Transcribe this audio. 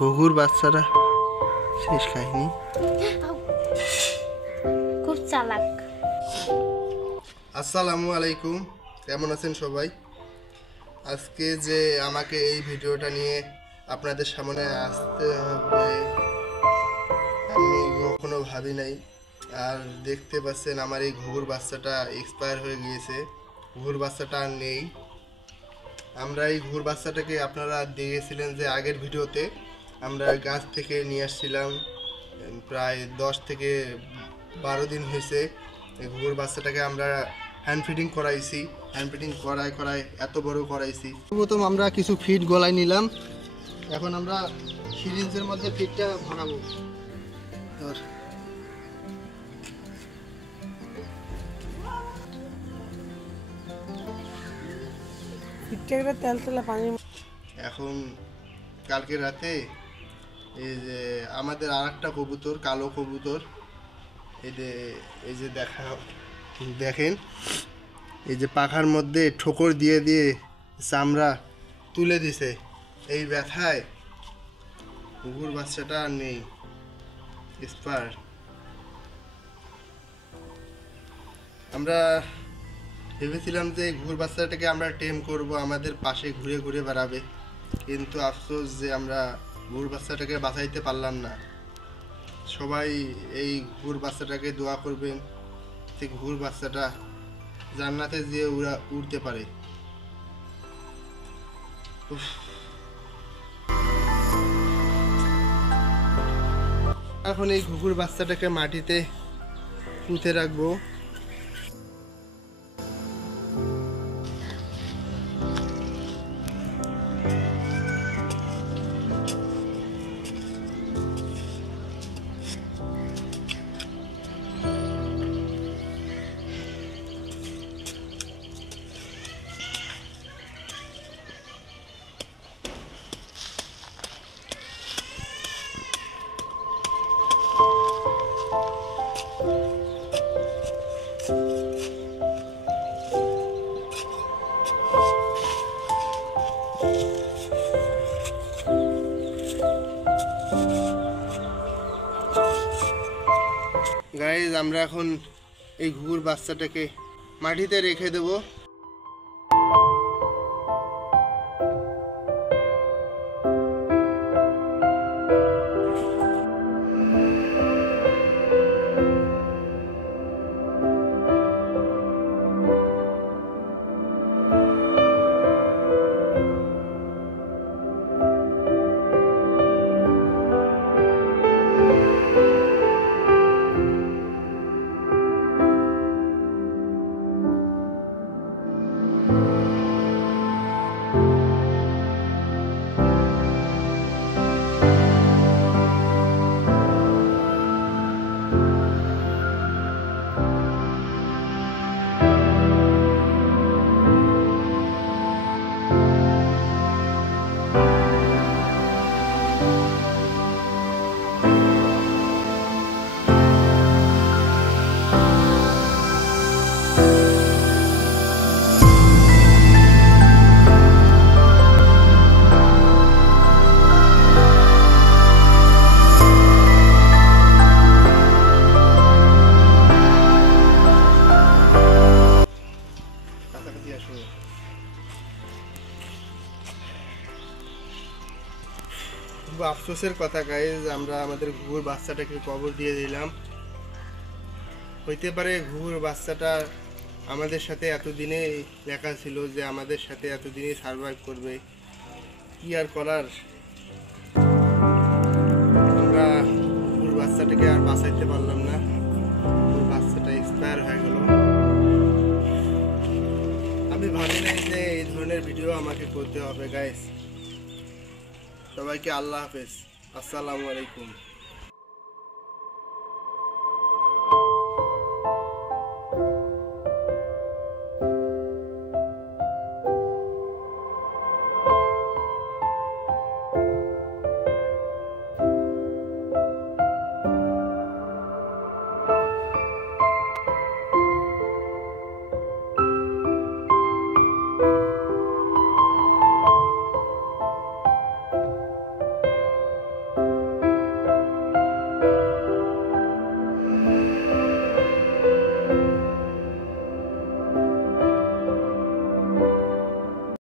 ঘুঘুর বাচ্চারা শেষ কাহিনী। খুব চালাক। আসসালামু আলাইকুম, কেমন আছেন সবাই? আজকে যে আমাকে এই ভিডিওটা নিয়ে আপনাদের সামনে আসতে হবে আমি কখনো ভাবি নাই। আর দেখতে পাচ্ছেন আমার এই ঘুঘুর বাচ্চাটা এক্সপায়ার হয়ে গিয়েছে। ঘুঘুর বাচ্চাটা আর নেই। আমরা এই ঘুঘুর বাচ্চাটাকে আপনারা দেখেছিলেন যে আগের ভিডিওতে আমরা গাছ থেকে নিয়ে আসছিলাম, প্রায় 10 থেকে 12 দিন হয়েছে। এই ঘুঘুর বাচ্চাটাকে আমরা হ্যান্ড ফিডিং করাইছি। হ্যান্ড ফিডিং করায় এত বড় করাইছি। প্রথম আমরা কিছু ফিড গলায় নিলাম, এখন আমরা সিরিঞ্জের মধ্যে ফিডটা ভরাবো। এখন কালকে রাতে এই যে আমাদের আর একটা কবুতর, কালো কবুতর, এই যে দেখেন এই যে পাখার মধ্যে ঠোকর দিয়ে দিয়ে চামড়া তুলে দিছে। এই ব্যথায় ঘুঘুর বাচ্চাটা আর নেই, এক্সপায়ার। আমরা ভেবেছিলাম যে ঘুঘুর বাচ্চাটাকে আমরা টেম করব, আমাদের পাশে ঘুরে ঘুরে বেড়াবে, কিন্তু আফসোস যে আমরা ঘুঘুর বাচ্চাটাকে বাঁচাইতে পারলাম না। সবাই এই ঘুঘুর বাচ্চাটাকে দোয়া করবেন যে ঘুঘুর বাচ্চাটা জান্নাতে যেয়ে উড়তে পারে। এখন এই ঘুঘুর বাচ্চাটাকে মাটিতে পুঁতে রাখবো। গাইজ, আমরা এখন এই ঘুঘুর বাচ্চাটাকে মাটিতে রেখে দেব। খুব আফসোসের কথা গাইজ, আমরা আমাদের ঘুঘুর বাচ্চাটাকে কবর দিয়ে দিলাম। হইতে পারে ঘুঘুর বাচ্চাটা আমাদের সাথে এতদিনে লেখা ছিল যে আমাদের সাথে এতদিনে সার্ভাইভ করবে। কি আর করার, আমরা ঘুঘুর বাচ্চাটাকে আর বাঁচাইতে পারলাম না। ঘুঘুর বাচ্চাটা এক্সপায়ার হয়ে গেল। আমি ভাবি নাই যে এই ধরনের ভিডিও আমাকে করতে হবে গাইজ। সবাইকে আল্লাহ হাফেজ, আসসালামু আলাইকুম।